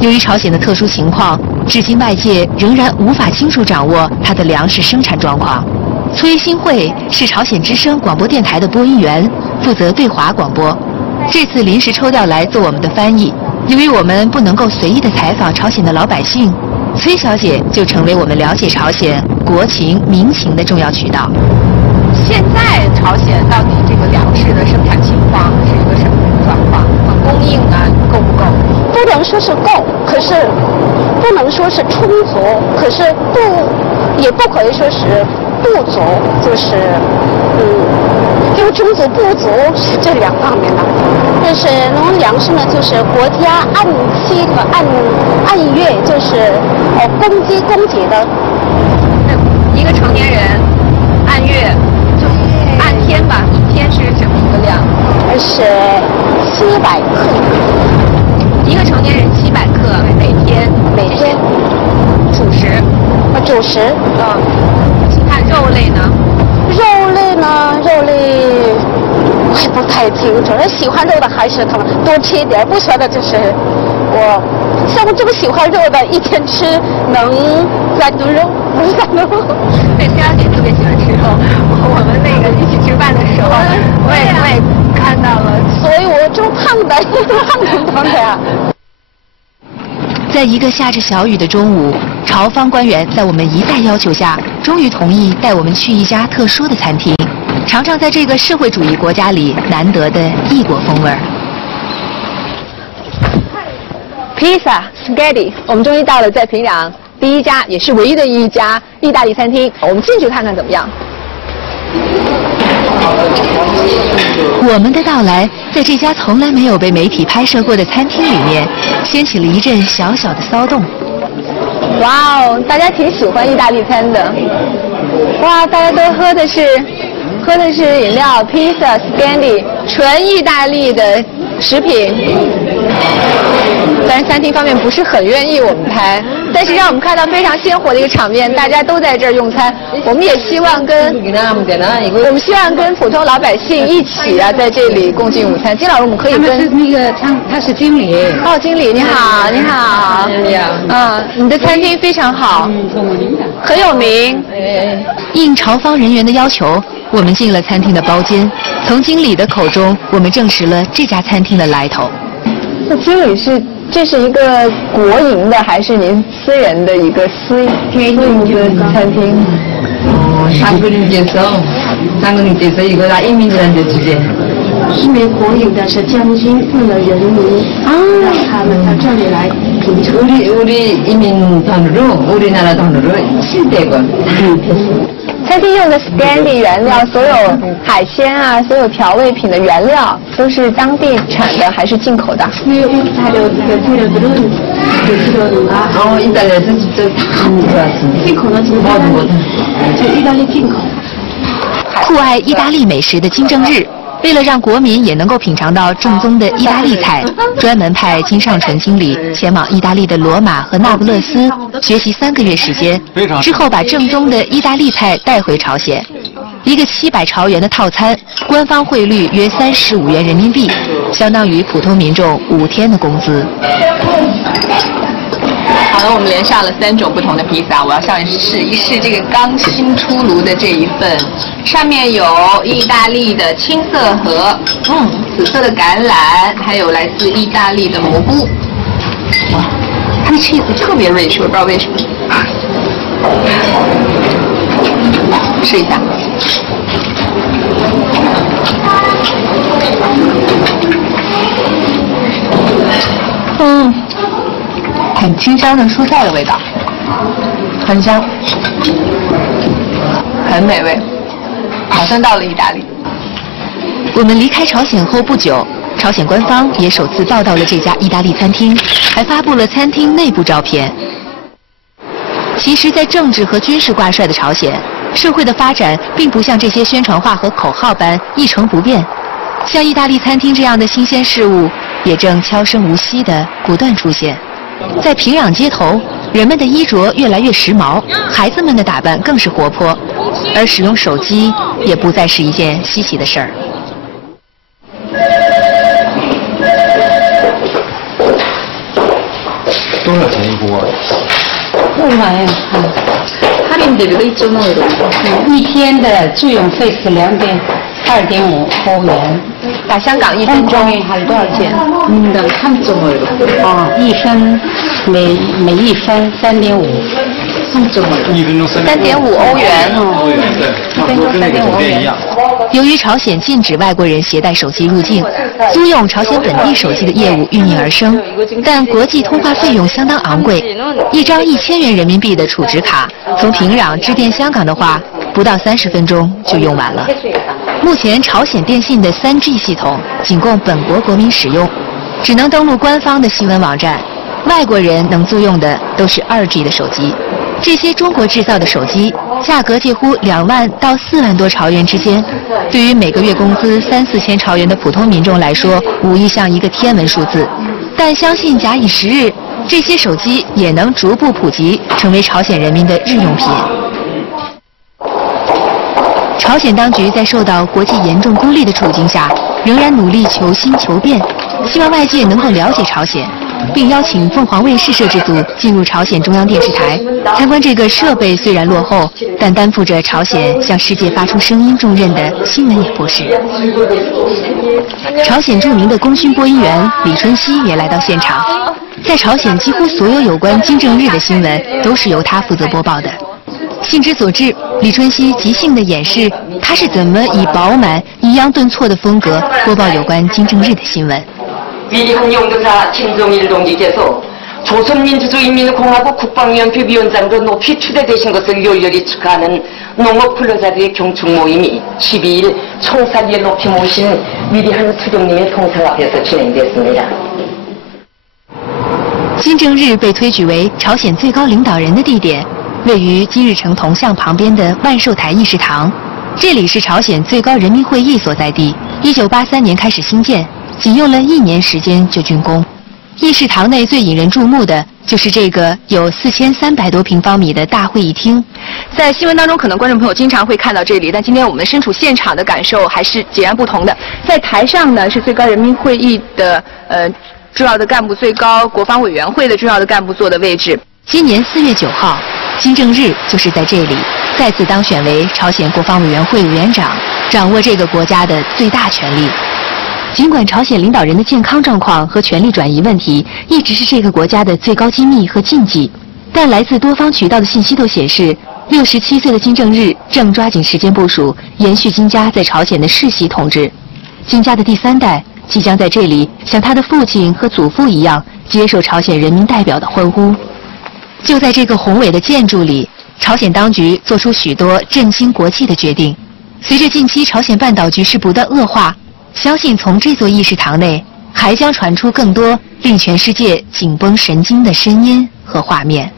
由于朝鲜的特殊情况，至今外界仍然无法清楚掌握它的粮食生产状况。崔新慧是朝鲜之声广播电台的播音员，负责对华广播。这次临时抽调来做我们的翻译，由于我们不能够随意的采访朝鲜的老百姓，崔小姐就成为我们了解朝鲜国情民情的重要渠道。现在朝鲜到底这个粮食的生产情况是一个什么状况？供应啊够不够？不能说是够，可是不能说是充足，可是也不可以说是不足，就是因为充足不足是这两方面的。就是农粮食呢，就是国家按期和按月就是供给的。一个成年人按月就按天吧，一天是什么一个量？是700克。一个成年人700克每天主食。主食。其他肉类呢？肉类我也不太清楚。喜欢肉的还是他们多吃一点，不喜欢的就是我。像我这么喜欢肉的，一天吃能3顿肉，不是3顿肉。对，崔小姐特别喜欢吃肉。我们那个一起吃饭的时候，我也看到了，所以我就胖的呀。在一个下着小雨的中午，朝方官员在我们一再要求下，终于同意带我们去一家特殊的餐厅，尝尝在这个社会主义国家里难得的异国风味儿。Pizza Spaghetti， 我们终于到了在平壤第一家也是唯一的一家意大利餐厅，我们进去看看怎么样？我们的到来，在这家从来没有被媒体拍摄过的餐厅里面，掀起了一阵小小的骚动。哇哦，大家挺喜欢意大利餐的。哇，大家都喝的是饮料 ，Pizza Spaghetti， 纯意大利的食品。但是餐厅方面不是很愿意我们拍，但是让我们看到非常鲜活的一个场面，大家都在这儿用餐。我们也希望跟普通老百姓一起啊，在这里共进午餐。金老师，我们可以跟他是经理。哦，经理你好，你好。你的餐厅非常好，很有名。应朝方人员的要求，我们进了餐厅的包间。从经理的口中，我们证实了这家餐厅的来头。那经理这是一个国营的还是您私人的一个私营的餐厅？장군님께서 이거 다 인민들한테 주제. 是没国营的，是将军雇了人民让他们到这里来品尝。우리 인민 돈으로 우리나라 돈으로 700원. 餐厅用的 Spaghetti 原料，所有海鲜啊，所有调味品的原料都是当地产的还是进口的？ 이탈리아에서 직접 다 들어왔습니다. 进口的进口，就意大利进口。酷爱意大利美食的金正日，为了让国民也能够品尝到正宗的意大利菜，专门派金尚纯经理前往意大利的罗马和那不勒斯学习3个月时间，之后把正宗的意大利菜带回朝鲜。一个700朝元的套餐，官方汇率约35元人民币，相当于普通民众5天的工资。好了，我们连上了3种不同的披萨，我要上一试这个刚新出炉的这一份，上面有意大利的青色和紫色的橄榄，还有来自意大利的蘑菇。哇，它的 cheese 特别 rich， 我不知道为什么。试一下。很清香的蔬菜的味道，很香，很美味，好像到了意大利。我们离开朝鲜后不久，朝鲜官方也首次报道了这家意大利餐厅，还发布了餐厅内部照片。其实，在政治和军事挂帅的朝鲜，社会的发展并不像这些宣传画和口号般一成不变，像意大利餐厅这样的新鲜事物，也正悄声无息地不断出现。在平壤街头，人们的衣着越来越时髦，孩子们的打扮更是活泼，而使用手机也不再是一件稀奇的事儿。多少钱一锅500,000，할인되고 2.5유로。一天的住用费是2.5欧元。打香港1分钟还是多少钱3.5유로。一分每一分3.5。1分钟3.5欧元。对，1分钟3.5欧元。由于朝鲜禁止外国人携带手机入境，租用朝鲜本地手机的业务应运而生。但国际通话费用相当昂贵，一张1000元人民币的储值卡，从平壤致电香港的话，不到30分钟就用完了。目前朝鲜电信的3G 系统仅供本国国民使用，只能登录官方的新闻网站，外国人能租用的都是2G 的手机。这些中国制造的手机价格介乎2万到4万多朝元之间，对于每个月工资3-4千朝元的普通民众来说，无疑像一个天文数字。但相信假以时日，这些手机也能逐步普及，成为朝鲜人民的日用品。朝鲜当局在受到国际严重孤立的处境下，仍然努力求新求变，希望外界能够了解朝鲜，并邀请凤凰卫视摄制组进入朝鲜中央电视台参观这个设备虽然落后，但担负着朝鲜向世界发出声音重任的新闻演播室。朝鲜著名的功勋播音员李春熙也来到现场，在朝鲜几乎所有有关金正日的新闻都是由他负责播报的。兴之所至，李春熙即兴地演示他是怎么以饱满、抑扬顿挫的风格播报有关金正日的新闻。 위대한 영도사 김정일 동지께서 조선민주주의인민공화국 국방위원회 위원장으로 높이 추대되신 것을 열렬히 축하하는 농업 근로자들의 경축 모임이 12일 총살 위에 높이 모신 위대한 수령님의 동상 앞에서 진행됐습니다. 金正日被推举为朝鲜最高领导人的地点，位于金日成铜像旁边的万寿台议事堂。这里是朝鲜最高人民会议所在地，1983年开始兴建，仅用了1年时间就竣工。议事堂内最引人注目的就是这个有4300多平方米的大会议厅。在新闻当中，可能观众朋友经常会看到这里，但今天我们身处现场的感受还是截然不同的。在台上呢，是最高人民会议的重要的干部，最高国防委员会的重要的干部坐的位置。今年4月9号，金正日就是在这里再次当选为朝鲜国防委员会委员长，掌握这个国家的最大权力。尽管朝鲜领导人的健康状况和权力转移问题一直是这个国家的最高机密和禁忌，但来自多方渠道的信息都显示，67岁的金正日正抓紧时间部署，延续金家在朝鲜的世袭统治。金家的第3代即将在这里像他的父亲和祖父一样接受朝鲜人民代表的欢呼。就在这个宏伟的建筑里，朝鲜当局做出许多振兴国际的决定。随着近期朝鲜半岛局势不断恶化，相信从这座议事堂内还将传出更多令全世界紧绷神经的声音和画面。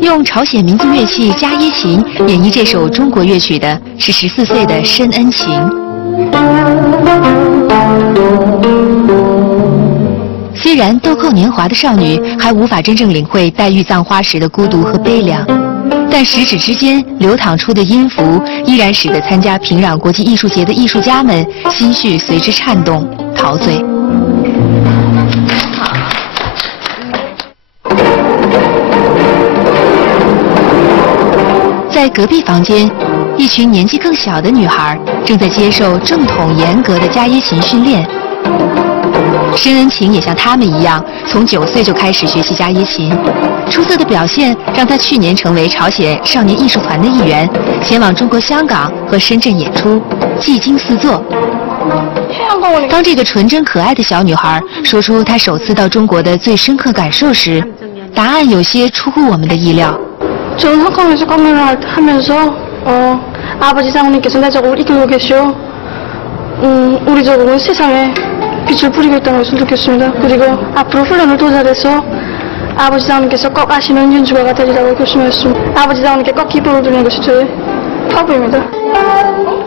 用朝鲜民族乐器伽耶琴演绎这首中国乐曲的是14岁的申恩晴。虽然豆蔻年华的少女还无法真正领会黛玉葬花时的孤独和悲凉，但食指之间流淌出的音符，依然使得参加平壤国际艺术节的艺术家们心绪随之颤动、陶醉。在隔壁房间，一群年纪更小的女孩正在接受正统严格的伽耶琴训练。申恩晴也像他们一样，从9岁就开始学习伽耶琴。出色的表现让她去年成为朝鲜少年艺术团的一员，前往中国香港和深圳演出，技惊四座。当这个纯真可爱的小女孩说出她首次到中国的最深刻感受时，答案有些出乎我们的意料。 저는 홍콩에서 강연을 하면서 아버지 장모님께서 내 저국을 이끌고 계시오. 우리 저국은 세상에 빛을 뿌리고 있다는 것을 느꼈습니다. 그리고 앞으로 훈련을 더 잘해서 아버지 장님께서 꼭 아시는 윤주가가 되리라고 결심했습니다. 아버지 장님께 꼭 기쁨을 드리는 것이 저의 포부입니다.